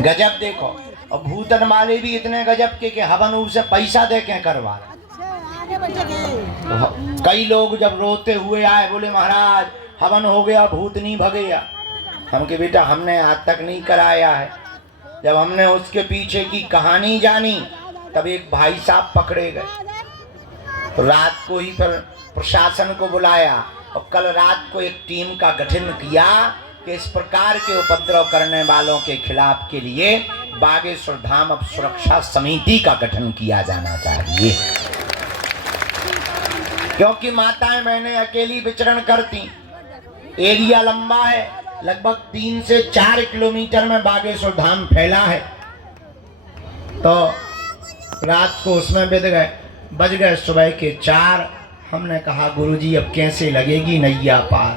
गजब देखो। और भूतन वाले भी इतने गजब के कि हवन उसे पैसा दे के करवा। कई लोग जब रोते हुए आए बोले महाराज हवन हो गया भूत नहीं भगेगा। हम के बेटा हमने आज तक नहीं कराया है। जब हमने उसके पीछे की कहानी जानी तब एक भाई साहब पकड़े गए तो रात को ही पर प्रशासन को बुलाया और कल रात को एक टीम का गठन किया कि इस प्रकार के उपद्रव करने वालों के खिलाफ के लिए बागेश्वर धाम अब सुरक्षा समिति का गठन किया जाना चाहिए। क्योंकि माताएं मैंने अकेली विचरण करती, एरिया लंबा है, लगभग 3 से 4 किलोमीटर में बागेश्वर धाम फैला है। तो रात को उसमें बज गए सुबह के 4। हमने कहा गुरुजी अब कैसे लगेगी नैया पार।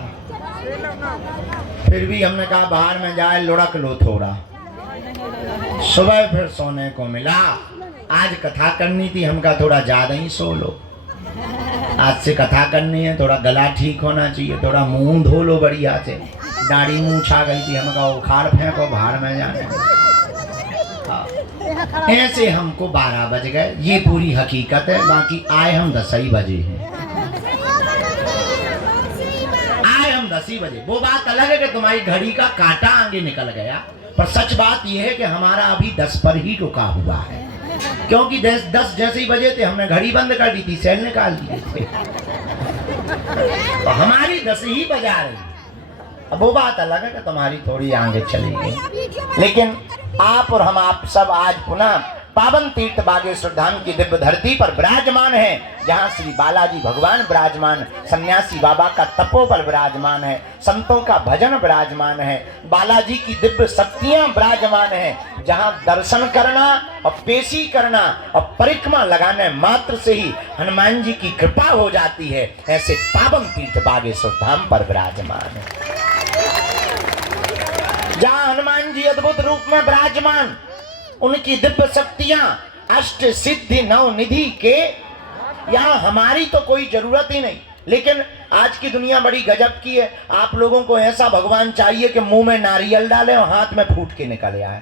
फिर भी हमने कहा बाहर में जाए लुढ़क लो थोड़ा। सुबह फिर सोने को मिला। आज कथा करनी थी, हम कहा थोड़ा ज्यादा ही सो लो। आज से कथा करनी है, थोड़ा गला ठीक होना चाहिए, थोड़ा मुंह धो लो बढ़िया से। दाढ़ी मुंह छा गई थी, हम कहा उखाड़ फेंको बाहर में जाने। ऐसे हमको 12 बज गए, ये पूरी हकीकत है। बाकी आए हम 10 ही बजे हैं। आए हम 10 ही बजे। वो बात अलग है कि तुम्हारी घड़ी का कांटा आगे निकल गया, पर सच बात यह है कि हमारा अभी 10 पर ही रुका हुआ है। क्योंकि 10 जैसे ही बजे थे हमने घड़ी बंद कर दी थी, सेल निकाल दिए थे। तो हमारी 10 ही बजा रही। अब वो बात अलग है कि तुम्हारी थोड़ी आगे चली गई। लेकिन आप और हम आप सब आज पुनः पावन तीर्थ बागेश्वर धाम की दिव्य धरती पर विराजमान है, जहाँ श्री बालाजी भगवान विराजमान, सन्यासी बाबा का तपोबल विराजमान है, संतों का भजन विराजमान है, बालाजी की दिव्य शक्तियां विराजमान है, जहाँ दर्शन करना और पेशी करना और परिक्रमा लगाने मात्र से ही हनुमान जी की कृपा हो जाती है। ऐसे पावन तीर्थ बागेश्वर धाम पर विराजमान है, जहाँ हनुमान जी अद्भुत रूप में विराजमान, उनकी दिव्य शक्तियां अष्ट सिद्धि नव निधि के, यहाँ हमारी तो कोई जरूरत ही नहीं। लेकिन आज की दुनिया बड़ी गजब की है। आप लोगों को ऐसा भगवान चाहिए कि मुंह में नारियल डाले और हाथ में फूट के निकल आए।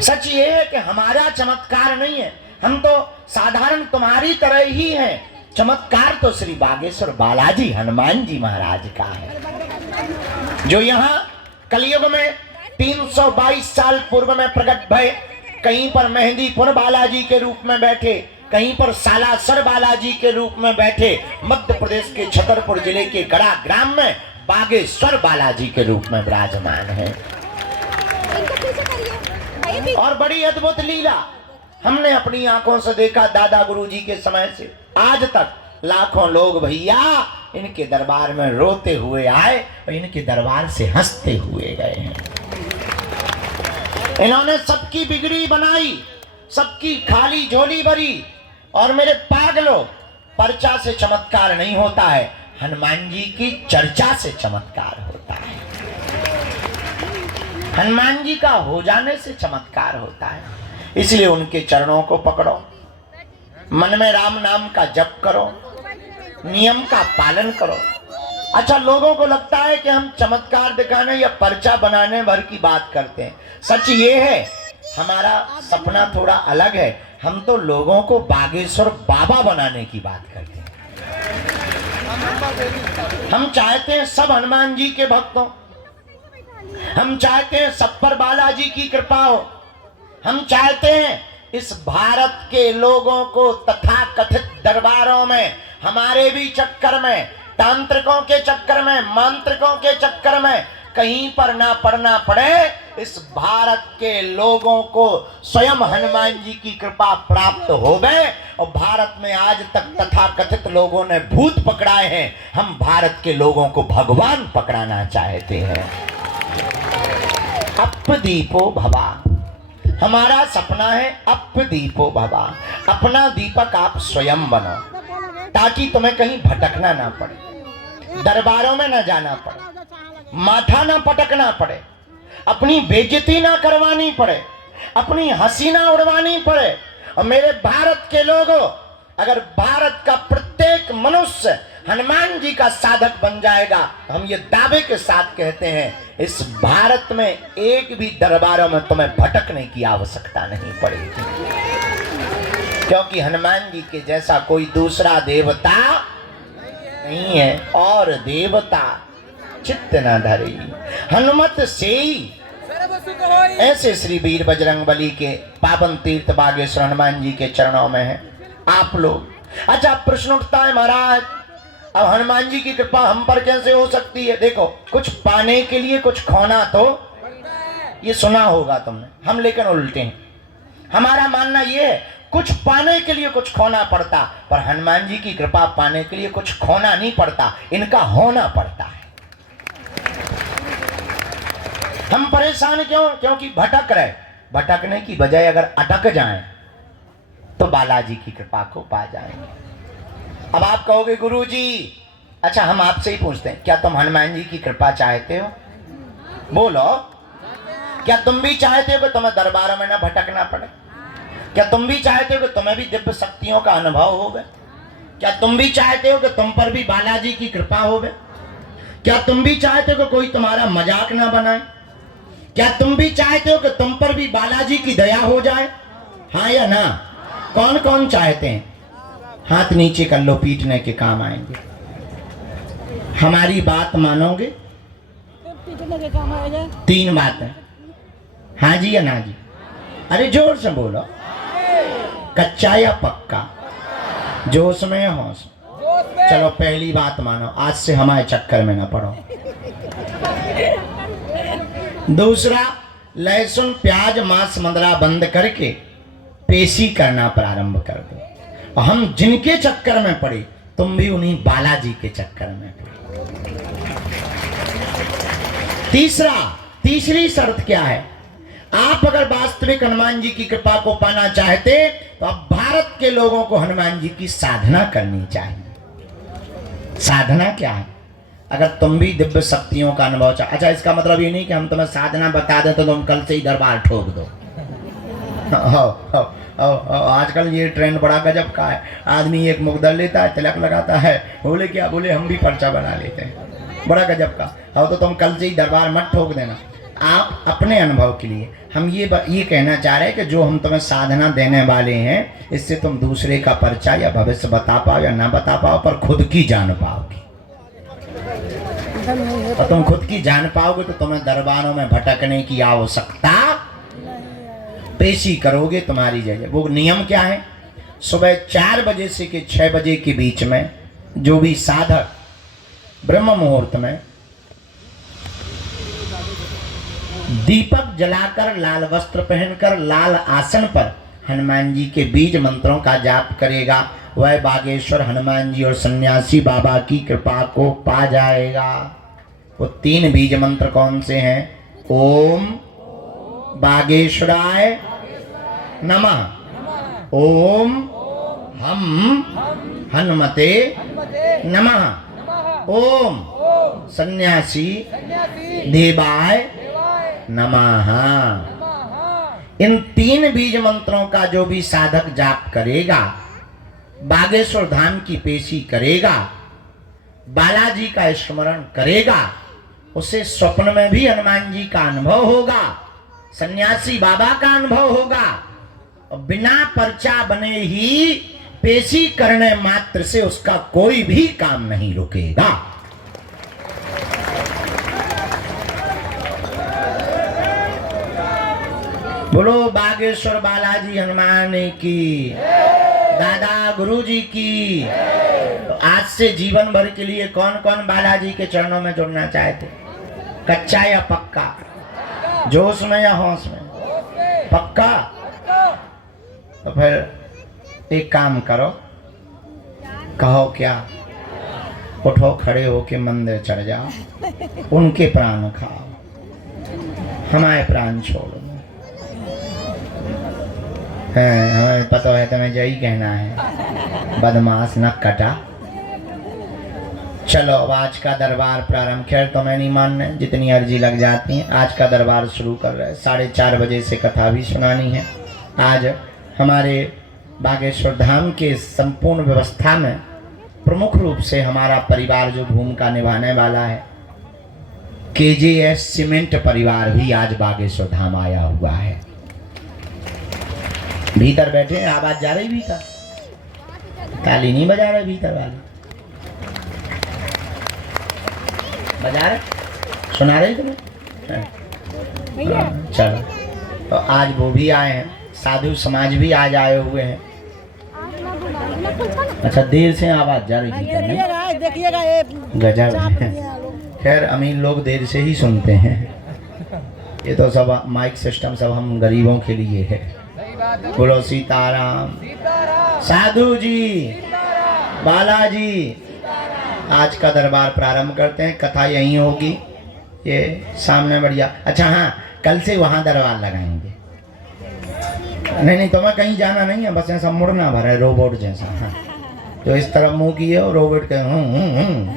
सच ये है कि हमारा चमत्कार नहीं है, हम तो साधारण तुम्हारी तरह ही हैं। चमत्कार तो श्री बागेश्वर बालाजी हनुमान जी महाराज का है, जो यहाँ कलयुग में 322 साल पूर्व में प्रकट भय। कहीं पर मेहंदीपुर बालाजी के रूप में बैठे, कहीं पर सालासर बालाजी के रूप में बैठे, मध्य प्रदेश के छतरपुर जिले के गड़ा ग्राम में बागेश्वर बालाजी के रूप में विराजमान है। और बड़ी अद्भुत लीला हमने अपनी आंखों से देखा। दादा गुरुजी के समय से आज तक लाखों लोग भैया इनके दरबार में रोते हुए आए और इनके दरबार से हंसते हुए गए हैं। इन्होंने सबकी बिगड़ी बनाई, सबकी खाली झोली भरी। और मेरे पागलों, पर्चा से चमत्कार नहीं होता है, हनुमान जी की चर्चा से चमत्कार होता है। हनुमान जी का हो जाने से चमत्कार होता है। इसलिए उनके चरणों को पकड़ो, मन में राम नाम का जप करो, नियम का पालन करो। अच्छा, लोगों को लगता है कि हम चमत्कार दिखाने या पर्चा बनाने भर की बात करते हैं। सच ये है, हमारा सपना थोड़ा अलग है। हम तो लोगों को बागेश्वर बाबा बनाने की बात करते हैं। हम चाहते हैं सब हनुमान जी के भक्त हो, हम चाहते हैं सब पर बालाजी की कृपा हो। हम चाहते हैं इस भारत के लोगों को तथाकथित दरबारों में, हमारे भी चक्कर में, तांत्रिकों के चक्कर में, मांत्रिकों के चक्कर में कहीं पर ना पड़ना पड़े। इस भारत के लोगों को स्वयं हनुमान जी की कृपा प्राप्त हो गए। और भारत में आज तक तथाकथित लोगों ने भूत पकड़ाए हैं, हम भारत के लोगों को भगवान पकड़ाना चाहते हैं। अपदीपो भवा, हमारा सपना है अपदीपो भवा। अपना दीपक आप स्वयं बनो, ताकि तुम्हें कहीं भटकना ना पड़े, दरबारों में ना जाना पड़े, माथा ना पटकना पड़े, अपनी बेइज्जती ना करवानी पड़े, अपनी हंसी ना उड़वानी पड़े। और मेरे भारत के लोगों, अगर भारत का प्रत्येक मनुष्य हनुमान जी का साधक बन जाएगा, हम ये दावे के साथ कहते हैं इस भारत में एक भी दरबारों में तुम्हें भटकने की आवश्यकता नहीं पड़ेगी, क्योंकि हनुमान जी के जैसा कोई दूसरा देवता नहीं है। और देवता चित्त न धरी हनुमत से ही। ऐसे श्री वीर बजरंग बली के पावन तीर्थ बागेश्वर हनुमान जी के चरणों में है आप लोग। अच्छा, प्रश्न उठता है महाराज, अब हनुमान जी की कृपा हम पर कैसे हो सकती है? देखो, कुछ पाने के लिए कुछ खोना तो, ये सुना होगा तुमने, हम लेकिन उल्टे हैं। हमारा मानना ये है कुछ पाने के लिए कुछ खोना पड़ता, पर हनुमान जी की कृपा पाने के लिए कुछ खोना नहीं पड़ता, इनका होना पड़ता है। हम परेशान क्यों? क्योंकि भटक रहे। भटकने की बजाय अगर अटक जाएं तो बालाजी की कृपा को पा जाएंगे। अब आप कहोगे गुरुजी, अच्छा हम आपसे ही पूछते हैं, क्या तुम हनुमान जी की कृपा चाहते हो? बोलो, क्या तुम भी चाहते हो कि तुम्हें दरबारों में ना भटकना पड़े? क्या तुम भी चाहते हो कि तुम्हें भी दिव्य शक्तियों का अनुभव होवे? क्या तुम भी चाहते हो कि तुम पर भी बालाजी की कृपा होवे? क्या तुम भी चाहते हो कि कोई तुम्हारा मजाक ना बनाए? क्या तुम भी चाहते हो कि तुम पर भी बालाजी की दया हो जाए? हाँ या ना? कौन कौन चाहते हैं? हाथ नीचे कर लो, पीटने के काम आएंगे। हमारी बात मानोगे? पीटने के काम आएगा। 3 बातें, हाँ जी या ना जी? अरे जोर से बोलो, कच्चा या पक्का, जोश में या होश में? चलो पहली बात मानो, आज से हमारे चक्कर में ना पड़ो। दूसरा, लहसुन प्याज मांस मदिरा बंद करके पेशी करना प्रारंभ कर दो। और हम जिनके चक्कर में पड़े, तुम भी उन्हीं बालाजी के चक्कर में पड़े। तीसरी शर्त क्या है? आप अगर वास्तविक हनुमान जी की कृपा को पाना चाहते तो अब भारत के लोगों को हनुमान जी की साधना करनी चाहिए। साधना क्या है? अगर तुम भी दिव्य शक्तियों का अनुभव चाह, अच्छा इसका मतलब ये नहीं कि हम तुम्हें साधना बता दें तो तुम कल से ही दरबार ठोक दो। आजकल ये ट्रेंड बड़ा गजब का है। आदमी एक मुकदर लेता है, तिलक लगाता है, बोले क्या बोले हम भी पर्चा बना लेते हैं, बड़ा गजब का। और तो तुम कल से ही दरबार मत ठोक देना। आप अपने अनुभव के लिए हम ये कहना चाह रहे हैं कि जो हम तुम्हें साधना देने वाले हैं, इससे तुम दूसरे का पर्चा या भविष्य बता पाओ या ना बता पाओ, पर खुद की जान पाओगे। और तुम खुद की जान पाओगे तो तुम्हें दरबारों में भटकने की आवश्यकता, पेशी करोगे तुम्हारी जगह। वो नियम क्या है? सुबह 4 बजे से के 6 बजे के बीच में जो भी साधक ब्रह्म मुहूर्त में दीपक जलाकर, लाल वस्त्र पहनकर, लाल आसन पर हनुमान जी के बीज मंत्रों का जाप करेगा, वह बागेश्वर हनुमान जी और सन्यासी बाबा की कृपा को पा जाएगा। वो 3 बीज मंत्र कौन से हैं? ओम बागेश्वराय नमः, ओम हम हनुमते नमः, ओम सन्यासी देवाय नमः। इन 3 बीज मंत्रों का जो भी साधक जाप करेगा, बागेश्वर धाम की पेशी करेगा, बालाजी का स्मरण करेगा, उसे स्वप्न में भी हनुमान जी का अनुभव होगा, सन्यासी बाबा का अनुभव होगा, और बिना पर्चा बने ही पेशी करने मात्र से उसका कोई भी काम नहीं रुकेगा। बोलो बागेश्वर बालाजी हनुमान की, दादा गुरुजी की। तो आज से जीवन भर के लिए कौन कौन बालाजी के चरणों में जुड़ना चाहते? कच्चा या पक्का? जोश में या होश में? पक्का? तो फिर एक काम करो, कहो क्या? उठो, खड़े होके मंदिर चढ़ जाओ, उनके प्राण खाओ, हमारे प्राण छोड़ो। हमें पता है तुम्हें यही कहना है, बदमाश न कटा। चलो अब आज का दरबार प्रारंभ। खैर तुम्हें नहीं मानने, जितनी अर्जी लग जाती है। आज का दरबार शुरू कर रहे हैं। 4:30 बजे से कथा भी सुनानी है। आज हमारे बागेश्वर धाम के संपूर्ण व्यवस्था में प्रमुख रूप से हमारा परिवार जो भूमिका निभाने वाला है, केजेएस सीमेंट परिवार भी आज बागेश्वर धाम आया हुआ है। भीतर बैठे हैं, आवाज जा रही भीतर, ताली नहीं बजा रहे भीतर वाले, बजा रहे, सुना रहे तुम्हें? चलो, तो आज वो भी आए हैं, साधु समाज भी आज आए हुए हैं। अच्छा, देर से आवाज जा रही है, देखिएगा गजब। खैर अमीर लोग देर से ही सुनते हैं, ये तो सब माइक सिस्टम सब हम गरीबों के लिए है। बोलो सीताराम। साधु जी, बालाजी, आज का दरबार प्रारंभ करते हैं। कथा यहीं होगी, ये सामने बढ़िया। अच्छा हाँ, कल से वहाँ दरबार लगाएंगे। नहीं तुम्हें कहीं जाना नहीं है, बस ऐसा मुड़ना भरा है रोबोट जैसा। हाँ, जो इस तरफ मुंह किए और रोबोट के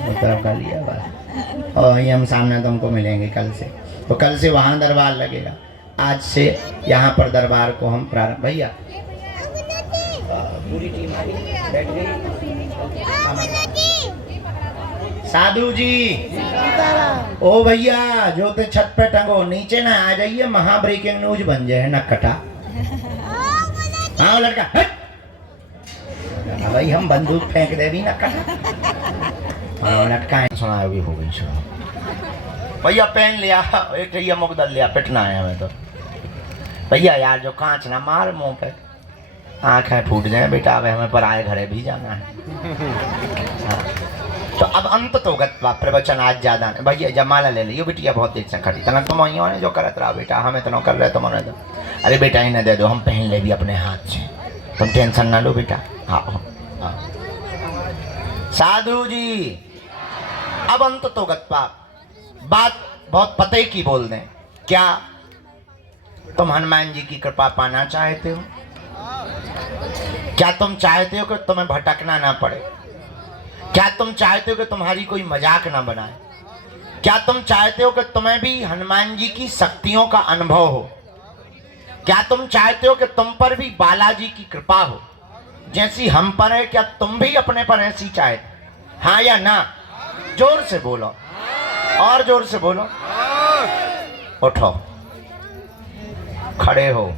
उस तरफ कर लिया बस। और ये हम सामने तुमको मिलेंगे कल से। तो कल से वहाँ दरबार लगेगा, आज से यहाँ पर दरबार को हम प्रारंभ। भैया पूरी टीम बैठ गई। साधु जी, ओ भैया जो तो छत पे टंगो, नीचे ना आ जाइए, महा ब्रेकिंग न्यूज बन जाए नक्कटा। हाँ लड़का, भाई हम बंदूक फेंक दे भी नक्कटा। हाँ लटका सुना भी हो गई। सुना भैया, पेन लिया, एक ये मुकदर लिया, पिटना है हमें तो। भैया यार जो कांच ना मार मुंह पे, आंखें फूट जाए बेटा, अब हमें पराए घरे भी जाना है। हाँ। तो अब अंत तो प्रवचन आज ज्यादा नहीं। भैया जमाला ले लियो बिटिया, बहुत देर से खड़ी तना तुम ने जो करत रहा बेटा, हमें तो कर रहे तुम दो। अरे बेटा इन्हें दे दो, हम पहन ले भी अपने हाथ से, तुम टेंशन ना लो बेटा। हाँ हाँ। साधु जी, अब अंत तो बात बहुत पते की बोल दें। क्या तुम हनुमान जी की कृपा पाना चाहते हो? क्या तुम चाहते हो कि तुम्हें भटकना ना पड़े? क्या तुम चाहते हो कि तुम्हारी कोई मजाक ना बनाए? क्या तुम चाहते हो कि तुम्हें भी हनुमान जी की शक्तियों का अनुभव हो? क्या तुम चाहते हो कि तुम पर भी बालाजी की कृपा हो जैसी हम पर है? क्या तुम भी अपने पर ऐसी चाहते? हाँ या ना? जोर से बोलो, और जोर से बोलो। उठो, खड़े हो,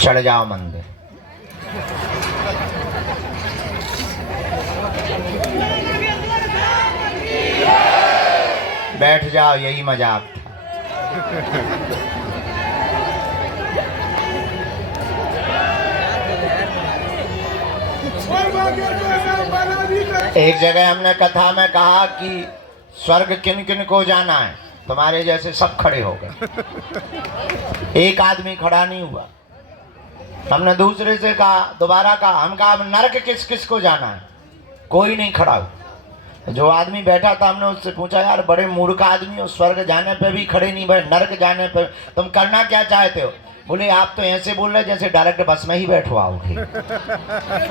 चढ़ जाओ मंदिर। बैठ जाओ, यही मजाक था। एक जगह हमने कथा में कहा कि स्वर्ग किन किन को जाना है, तुम्हारे जैसे सब खड़े हो गए, एक आदमी खड़ा नहीं हुआ। हमने दूसरे से कहा, दोबारा कहा, हम कहा नरक किस किस को जाना है, कोई नहीं खड़ा हुआ। जो आदमी बैठा था हमने उससे पूछा, यार बड़े मूर्ख आदमी हो, स्वर्ग जाने पे भी खड़े नहीं बैठ, नरक जाने पे तुम करना क्या चाहते हो? बोले आप तो ऐसे बोल रहे जैसे डायरेक्ट बस में ही बैठवाओगे।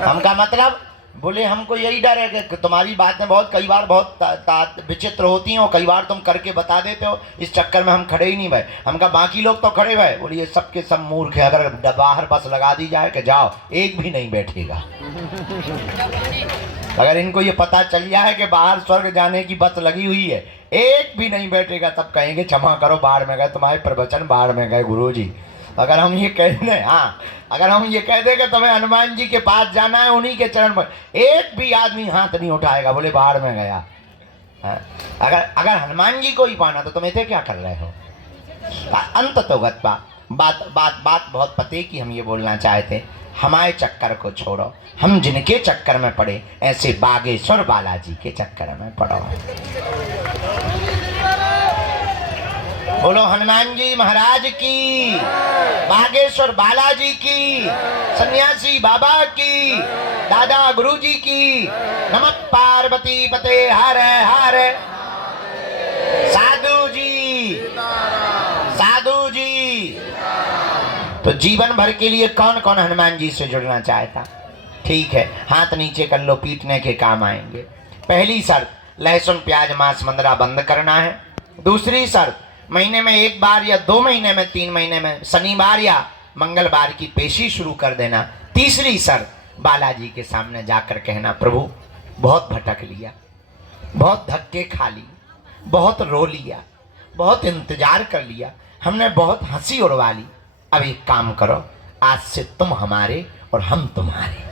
हमका मतलब, बोले हमको यही डर है कि तुम्हारी बातें बहुत कई बार बहुत विचित्र होती हैं और कई बार तुम करके बता देते हो, इस चक्कर में हम खड़े ही नहीं भाई। हमका बाकी लोग तो खड़े भाई। बोले ये सब के सब मूर्ख है, अगर बाहर बस लगा दी जाए कि जाओ, एक भी नहीं बैठेगा। अगर इनको ये पता चल जाए कि बाहर स्वर्ग जाने की बस लगी हुई है, एक भी नहीं बैठेगा, तब कहेंगे क्षमा करो, बाढ़ में गए, तुम्हारे प्रवचन बाढ़ में गए गुरुजी। अगर हम ये कह दें, हाँ अगर हम ये कह दें कि तुम्हें हनुमान जी के पास जाना है, उन्हीं के चरण पर, एक भी आदमी हाथ नहीं उठाएगा, बोले बाढ़ में गया। अगर हनुमान जी को ही पाना तो तुम इसे क्या कर रहे हो? अंत तो बात बहुत पते की हम ये बोलना चाहते, हमारे चक्कर को छोड़ो, हम जिनके चक्कर में पड़े ऐसे बागेश्वर बालाजी के चक्कर में पड़ो। बोलो हनुमान जी महाराज की, बागेश्वर बालाजी की, सन्यासी बाबा की, दादा गुरुजी की। नमः पार्वती पते हर हर। साधु जी, साधु जी। तो जीवन भर के लिए कौन कौन हनुमान जी से जुड़ना चाहता? ठीक है, हाथ नीचे कर लो, पीटने के काम आएंगे। पहली शर्त, लहसुन प्याज मांस मंदरा बंद करना है। दूसरी शर्त, महीने में एक बार या 2 महीने में 3 महीने में शनिवार या मंगलवार की पेशी शुरू कर देना। तीसरी शर्त, बालाजी के सामने जाकर कहना, प्रभु बहुत भटक लिया, बहुत धक्के खा लिए, बहुत रो लिया, बहुत इंतजार कर लिया, हमने बहुत हंसी उड़वा ली। अब एक काम करो, आज से तुम हमारे और हम तुम्हारे।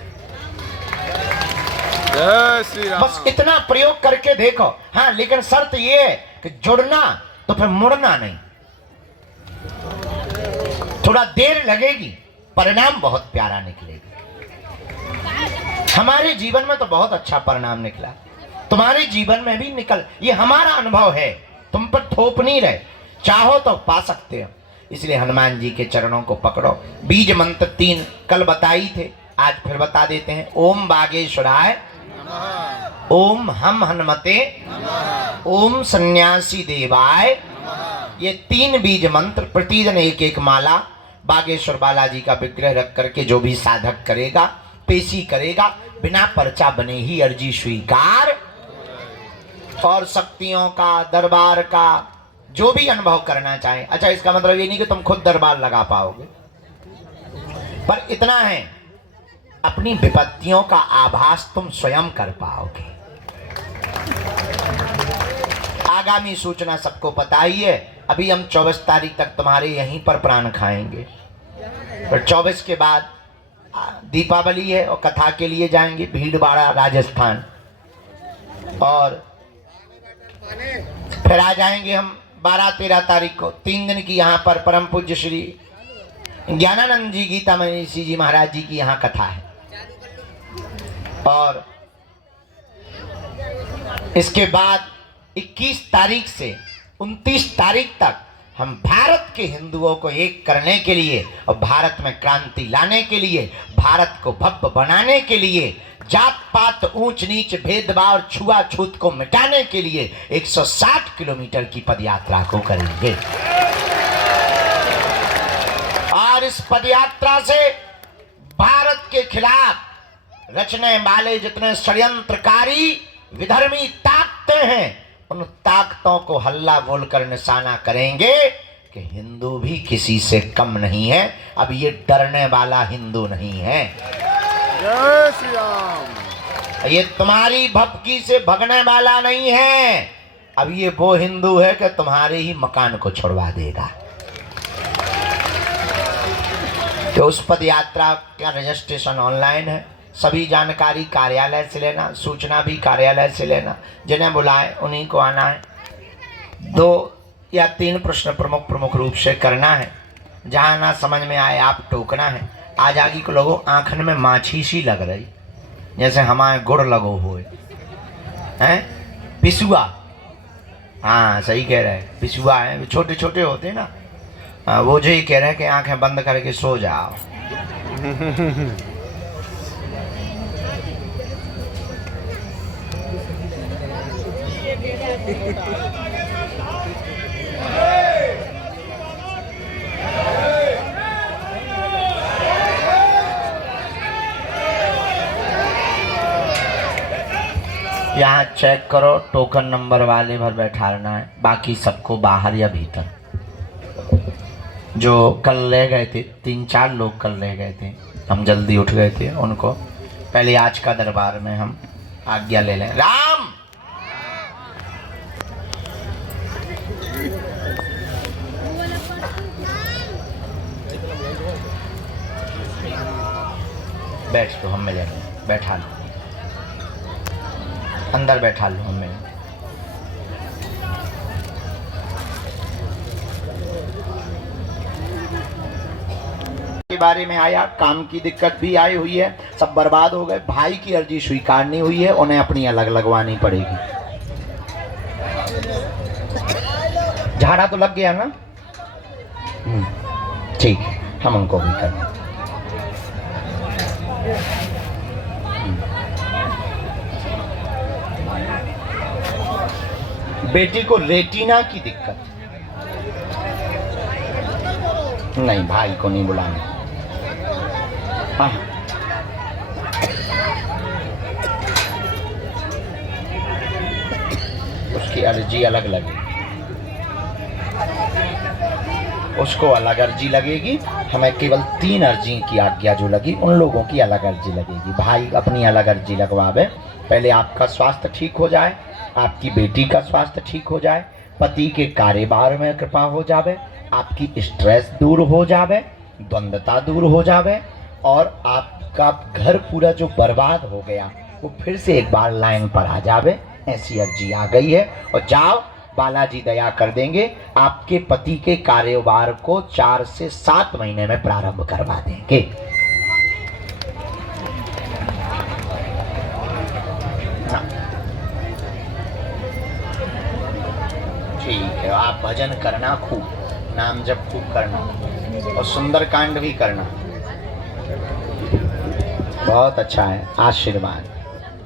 बस इतना प्रयोग करके देखो। हाँ, लेकिन शर्त ये है कि जुड़ना तो फिर मुड़ना नहीं। थोड़ा देर लगेगी, परिणाम बहुत प्यारा निकलेगा। हमारे जीवन में तो बहुत अच्छा परिणाम निकला, तुम्हारे जीवन में भी निकल, ये हमारा अनुभव है, तुम पर थोप नहीं रहे, चाहो तो पा सकते हो। इसलिए हनुमान जी के चरणों को पकड़ो। बीज मंत्र 3 कल बताई थे, आज फिर बता देते हैं। ओम बागेश्वराय, ओम हम हनुमते, ओम सन्यासी देवाय। ये 3 बीज मंत्र प्रतिदिन एक एक माला बागेश्वर बालाजी का विग्रह रख करके जो भी साधक करेगा, पेशी करेगा, बिना पर्चा बने ही अर्जी स्वीकार। और शक्तियों का, दरबार का जो भी अनुभव करना चाहे। अच्छा, इसका मतलब ये नहीं कि तुम खुद दरबार लगा पाओगे, पर इतना है, अपनी विपत्तियों का आभास तुम स्वयं कर पाओगे। आगामी सूचना सबको पता ही है। अभी हम 24 तारीख तक तुम्हारे यहीं पर प्राण खाएंगे, और 24 के बाद दीपावली है और कथा के लिए जाएंगे भीलवाड़ा राजस्थान, और फिर आ जाएंगे हम 12-13 तारीख को। 3 दिन की यहाँ पर परम पूज्य श्री ज्ञानानंद जी गीता मनीषी जी महाराज जी की यहाँ कथा है। और इसके बाद 21 तारीख से 29 तारीख तक हम भारत के हिंदुओं को एक करने के लिए और भारत में क्रांति लाने के लिए, भारत को भव्य बनाने के लिए, जात पात ऊंच नीच भेदभाव और छुआछूत को मिटाने के लिए 160 किलोमीटर की पदयात्रा को करेंगे। और इस पदयात्रा से भारत के खिलाफ रचने वाले जितने षड्यंत्रकारी विधर्मी ताकतें हैं, उन ताकतों को हल्ला बोलकर निशाना करेंगे कि हिंदू भी किसी से कम नहीं है। अब ये डरने वाला हिंदू नहीं है, जय श्री राम। ये तुम्हारी भपकी से भगने वाला नहीं है। अब ये वो हिंदू है कि तुम्हारे ही मकान को छुड़वा देगा। तो उस पद यात्रा का रजिस्ट्रेशन ऑनलाइन है, सभी जानकारी कार्यालय से लेना, सूचना भी कार्यालय से लेना। जिन्हें बुलाए उन्हीं को आना है। 2 या 3 प्रश्न प्रमुख रूप से करना है। जहाँ ना समझ में आए आप टोकना है। आज आगे को लोगों आँखन में माछी सी लग रही, जैसे हमारे गुड़ लगो हुए हैं। पिसुआ, हाँ सही कह रहे हैं, पिसुआ है, छोटे छोटे होते हैं ना। वो जो ही कह रहे हैं कि आंखें बंद करके सो जाओ। यहाँ चेक करो, टोकन नंबर वाले भर बैठाना है, बाकी सबको बाहर या भीतर। जो कल ले गए थे, 3-4 लोग कल ले गए थे, हम जल्दी उठ गए थे, उनको पहले आज का दरबार में हम आज्ञा ले लें। राम बैठ, तो हम मिले, बैठा लो, अंदर बैठा लो हमें। के बारे में आया, काम की दिक्कत भी आई हुई है, सब बर्बाद हो गए। भाई की अर्जी स्वीकार नहीं हुई है, उन्हें अपनी अलग लगवानी पड़ेगी। झाड़ा तो लग गया ना? ठीक है, हम उनको भी कर। बेटी को रेटिना की दिक्कत नहीं, भाई को नहीं बुलाना। उसकी एलर्जी अलग लगी। उसको अलग अर्जी लगेगी। हमें केवल 3 अर्जी की आज्ञा जो लगी उन लोगों की अलग अर्जी लगेगी। भाई अपनी अलग अर्जी लगवावे। पहले आपका स्वास्थ्य ठीक हो जाए, आपकी बेटी का स्वास्थ्य ठीक हो जाए, पति के कारोबार में कृपा हो जावे, आपकी स्ट्रेस दूर हो जावे, द्वंद्वता दूर हो जावे, और आपका घर पूरा जो बर्बाद हो गया वो फिर से एक बार लाइन पर आ जावे। ऐसी अर्जी आ गई है। और जाओ, बालाजी दया कर देंगे, आपके पति के कारोबार को 4 से 7 महीने में प्रारंभ करवा देंगे। ठीक है, आप भजन करना खूब, नाम जप खूब करना, और सुंदरकांड भी करना। बहुत अच्छा है, आशीर्वाद।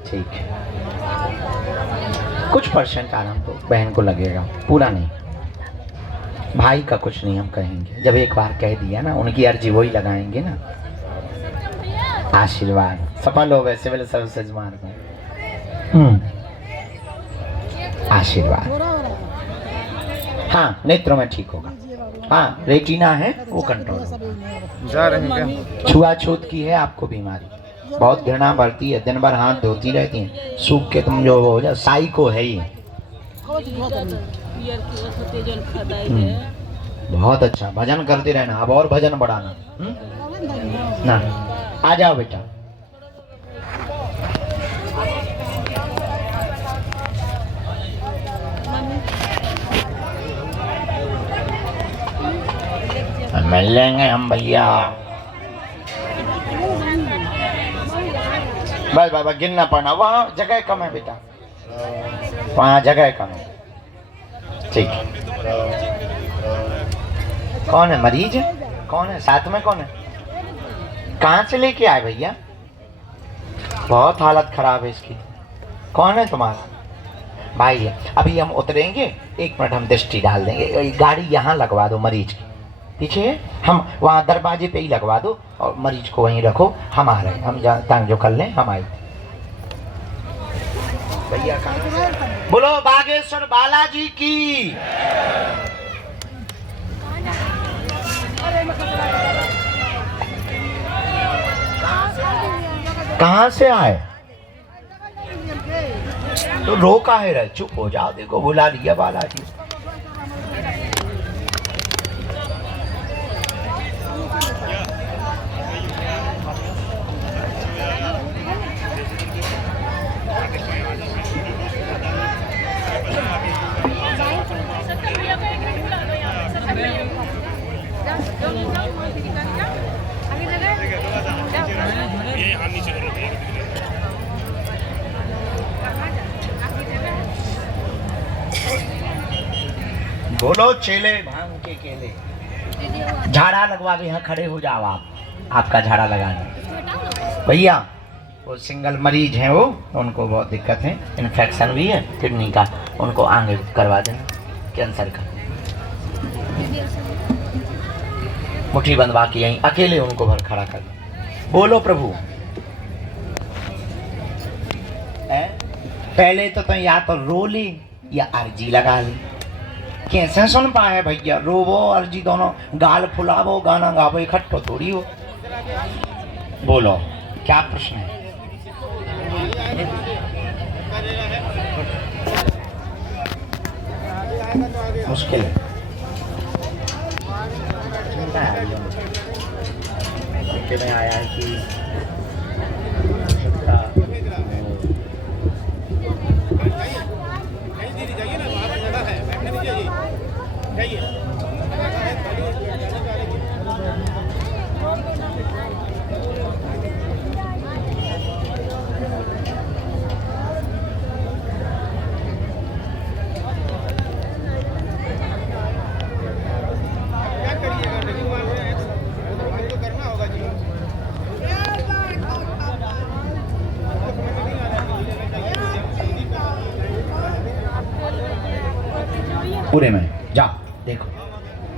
ठीक है, कुछ % आराम तो बहन को लगेगा, पूरा नहीं। भाई का कुछ नहीं हम कहेंगे, जब एक बार कह दिया ना, उनकी अर्जी वही लगाएंगे ना। आशीर्वाद सफल हो वैसे वाले सब सजमान में। आशीर्वाद। हाँ, नेत्रों में ठीक होगा। हाँ, रेटिना है वो कंट्रोल होगा। जा रहे हैं क्या? छुआछूत की है आपको बीमारी, बहुत घृणा बढ़ती है, दिन भर हाथ धोती रहती हैं, सूख के तुम जो हो जाए, साई को है ही। बहुत अच्छा, भजन करते रहना, अब और भजन बढ़ाना ना। आ जाओ बेटा। मिल लेंगे हम भैया। बस बाबा गिनना पड़ना, वहाँ जगह कम है बेटा, वहाँ जगह कम है। ठीक है। कौन है मरीज? कौन है साथ में? कौन है? कहाँ से लेके आए भैया? बहुत हालत खराब है इसकी। कौन है तुम्हारा भाई? है अभी हम उतरेंगे, 1 मिनट हम दृष्टि डाल देंगे। गाड़ी यहाँ लगवा दो मरीज की पीछे, हम वहाँ दरवाजे पे ही लगवा दो, और मरीज को वहीं रखो। हम आ रहे हैं, हम तंग जो कर लें हम आए। भैया कहाँ? बोलो बागेश्वर बालाजी की। कहाँ से आए? तो रो काहे रहे? चुप हो जाओ, देखो बुला लिया बालाजी। बोलो चेले भांग के केले। झाड़ा लगवा के यहाँ खड़े हो जाओ आप, आपका झाड़ा लगाने। भैया वो सिंगल मरीज हैं, वो उनको बहुत दिक्कत है, इन्फेक्शन भी है किडनी का, उनको आगे करवा देना, कैंसर का। मुट्ठी बंधवा के यहीं अकेले उनको भर खड़ा कर। बोलो प्रभु। पहले तो या तो रो ली या अर्जी लगा ली। कैसे सुन पाए भैया? रोवो अर्जी दोनों, गाल फुलावो गाना गावो, इकट्ठो थोड़ी हो। बोलो क्या प्रश्न है? मुश्किल है। में आया है कि पूरे में जाओ देखो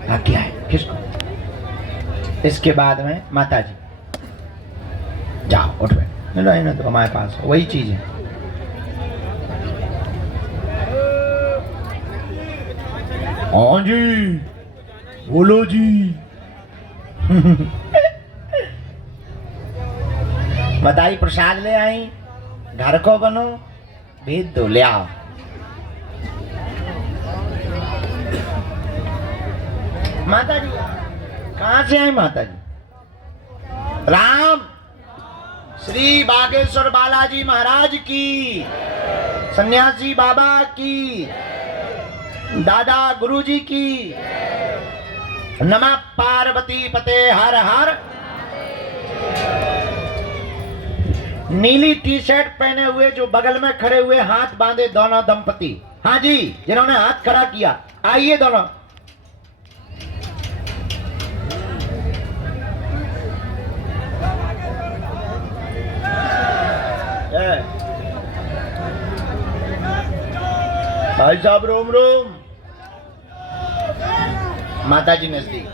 हाँ क्या है किसको। इसके बाद में माता जी जाओ उठ बैठ, मिलो ना तो हमारे पास वही चीज है। हाँ जी बोलो जी। बताई प्रसाद ले आई, घर को बनो, भेज दो, ले आओ। माता जी कहाँ से आई माता जी? राम श्री बागेश्वर बालाजी महाराज की, सन्यासी बाबा की, दादा गुरुजी की। नमः पार्वती पते हर हर। नीली टी शर्ट पहने हुए जो बगल में खड़े हुए हाथ बांधे दोनों दंपति, हाँ जी, जिन्होंने हाथ खड़ा किया, आइए दोनों। भाई साहब रोम रोम। माता जी नजदीक।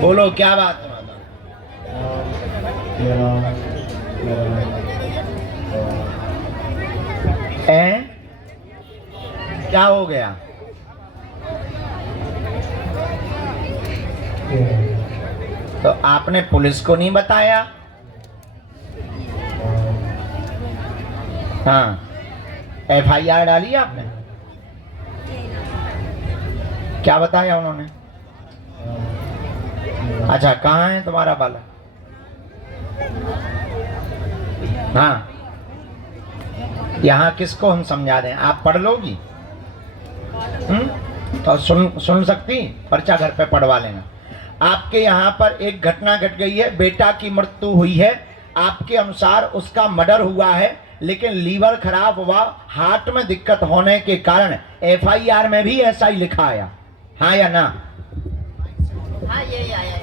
बोलो क्या बात है माता? क्या हो गया? तो आपने पुलिस को नहीं बताया? हाँ, FIR डाली आपने? क्या बताया उन्होंने? अच्छा, कहाँ है तुम्हारा बाला? हाँ, यहाँ किसको हम समझा दें? आप पढ़ लोगी? तो सुन सकती? पर्चा घर पे पढ़वा लेना। आपके यहाँ पर एक घटना घट गई है, बेटा की मृत्यु हुई है। आपके अनुसार उसका मर्डर हुआ है, लेकिन लीवर खराब हुआ, हार्ट में दिक्कत होने के कारण FIR में भी ऐसा ही लिखा आया, हाँ या ना? हाँ, ये आया।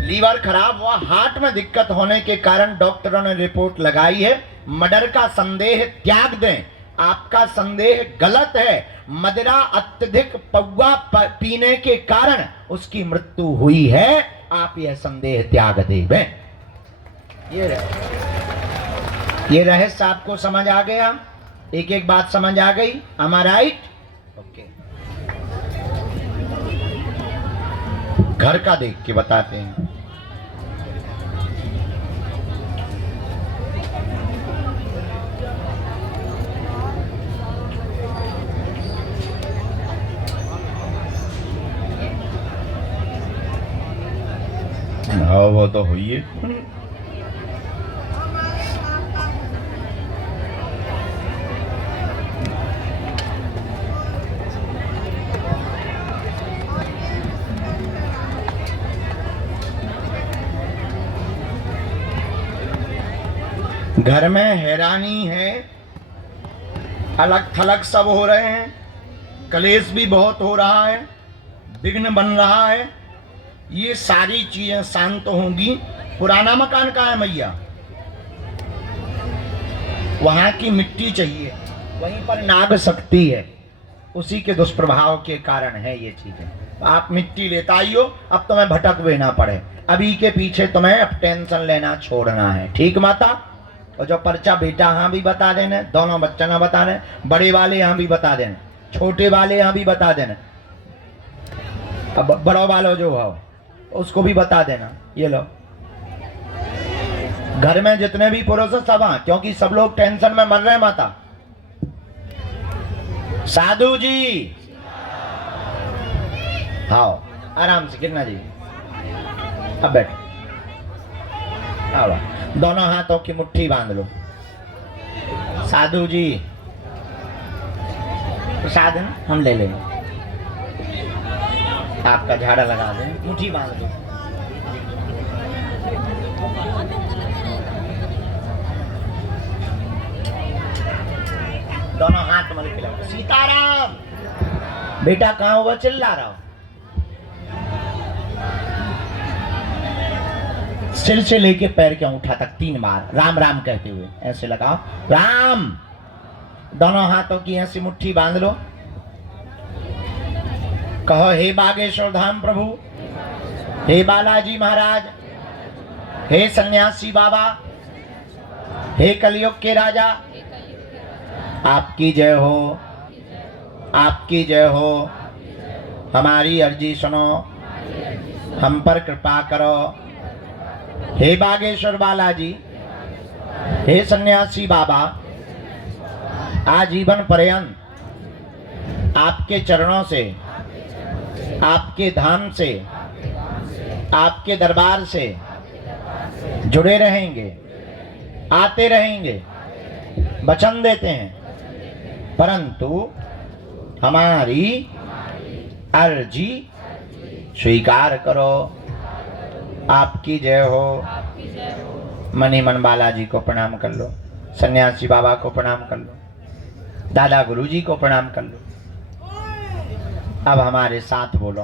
लीवर खराब हुआ, हार्ट में दिक्कत होने के कारण डॉक्टरों ने रिपोर्ट लगाई है। मर्डर का संदेह त्याग दें, आपका संदेह गलत है। मदिरा अत्यधिक पौवा पीने के कारण उसकी मृत्यु हुई है। आप यह संदेह त्याग दें। ये रहस्य आपको समझ आ गया? एक एक बात समझ आ गई? Am I right? ओके। घर का देख के बताते हैं। हाँ, वो तो हुई है। घर में हैरानी है, अलग थलग सब हो रहे हैं, कलेश भी बहुत हो रहा है, विघ्न बन रहा है। ये सारी चीजें शांत होंगी। पुराना मकान कहाँ है मैया? वहां की मिट्टी चाहिए, वहीं पर नाग शक्ति है, उसी के दुष्प्रभाव के कारण है ये चीजें। आप मिट्टी लेता आइयो, अब तुम्हें भटक ना पड़े। अभी के पीछे तुम्हें अब टेंशन लेना छोड़ना है, ठीक माता? और जो पर्चा बेटा यहाँ भी बता देना, दोनों बच्चा ना बता दें, बड़े वाले यहाँ भी बता देना, छोटे वाले यहाँ भी बता देना। अब बड़ो वालों जो हो उसको भी बता देना। ये लो, घर में जितने भी पुरुष हैं सब, क्योंकि सब लोग टेंशन में मर रहे हैं माता। साधु जी आओ, आराम से गिरना जी, अब बैठ, आओ, दोनों हाथों की मुट्ठी बांध लो। साधु जी प्रसाद है ना, हम ले लेंगे, आपका झाड़ा लगा दें, मुट्ठी बांध लो। दोनों हाथ मल के लगा। सीताराम बेटा कहाँ हुआ? चिल्ला रहा हो। सिर से लेके पैर के अंगूठा तक 3 बार राम राम कहते हुए ऐसे लगाओ। राम, दोनों हाथों की ऐसी मुट्ठी बांध लो। कहो, हे बागेश्वर धाम प्रभु, हे बालाजी महाराज, हे सन्यासी बाबा, हे कलयुग के राजा, आपकी जय हो, आपकी जय हो। हमारी अर्जी सुनो, हम पर कृपा करो। हे बागेश्वर बालाजी, हे सन्यासी बाबा, आजीवन पर्यंत आपके चरणों से, आपके धाम से, आपके दरबार से जुड़े रहेंगे, आते रहेंगे, वचन देते हैं। परंतु हमारी अर्जी स्वीकार करो। आपकी जय हो। मनी मन बालाजी को प्रणाम कर लो, सन्यासी बाबा को प्रणाम कर लो, दादा गुरुजी को प्रणाम कर लो। अब हमारे साथ बोलो,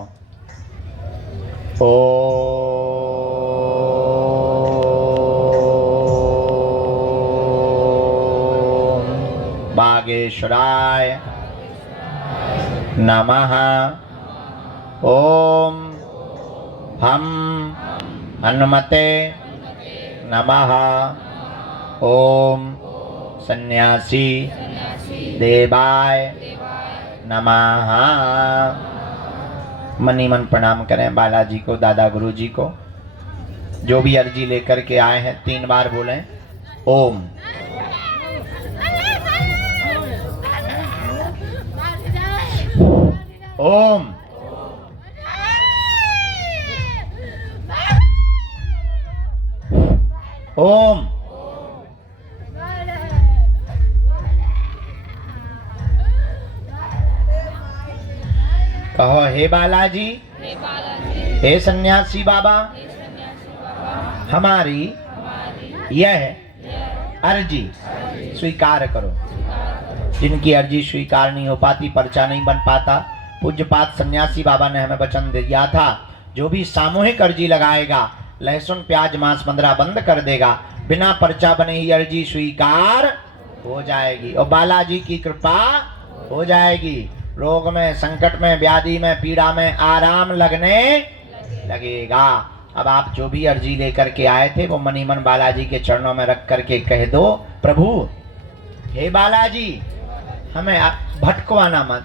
ओम बागेश्वराय नमः। ओम हम हनुमते नमः। ओम सन्यासी देवाय नमः। मनी मन प्रणाम करें बालाजी को, दादा गुरुजी को। जो भी अर्जी लेकर के आए हैं 3 बार बोलें ओम। ओम। ओम। कहो, हे बालाजी, हे सन्यासी बाबा, हमारी यह अर्जी स्वीकार करो। जिनकी अर्जी स्वीकार नहीं हो पाती, पर्चा नहीं बन पाता, पूज्यपात सन्यासी बाबा ने हमें वचन दिया था, जो भी सामूहिक अर्जी लगाएगा लहसुन प्याज मांस मंदरा बंद कर देगा, बिना पर्चा बने ही अर्जी स्वीकार हो जाएगी और बालाजी की कृपा हो जाएगी। रोग में, संकट में, व्याधि में, पीड़ा में आराम लगने लगेगा। अब आप जो भी अर्जी लेकर के आए थे वो मनी मन बालाजी के चरणों में रख करके कह दो, प्रभु हे बालाजी, हमें भटकवाना मत,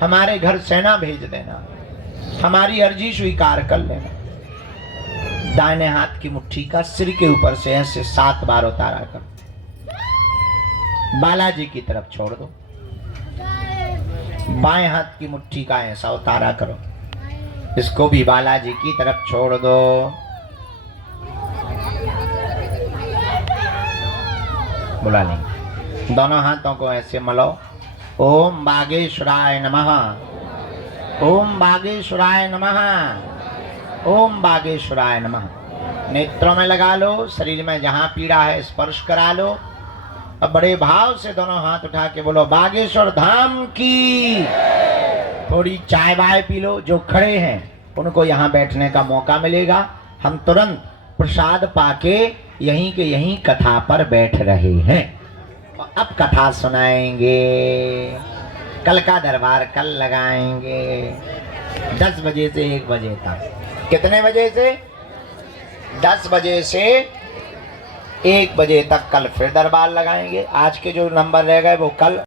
हमारे घर सेना भेज देना, हमारी अर्जी स्वीकार कर लेना। दाहिने हाथ की मुट्ठी का सिर के ऊपर से ऐसे 7 बार उतारा कर बालाजी की तरफ छोड़ दो। बाएं हाथ की मुट्ठी का ऐसा उतारा करो, इसको भी बालाजी की तरफ छोड़ दो। बुला लेंगे। दोनों हाथों को ऐसे मलो। ओम बागेश्वराय नमः। ओम बागेश्वराय नमः। ओम बागेश्वराय नमः। नेत्रों में लगा लो, शरीर में जहां पीड़ा है स्पर्श करा लो। अब बड़े भाव से दोनों हाथ उठा के बोलो, बागेश्वर धाम की। थोड़ी चाय बाय पी लो। जो खड़े हैं उनको यहाँ बैठने का मौका मिलेगा। हम तुरंत प्रसाद पाके यहीं के यहीं कथा पर बैठ रहे हैं। अब कथा सुनाएंगे। कल का दरबार कल लगाएंगे 10 बजे से 1 बजे तक। कितने बजे से? 10 बजे से 1 बजे तक कल फिर दरबार लगाएंगे। आज के जो नंबर रह गए वो कल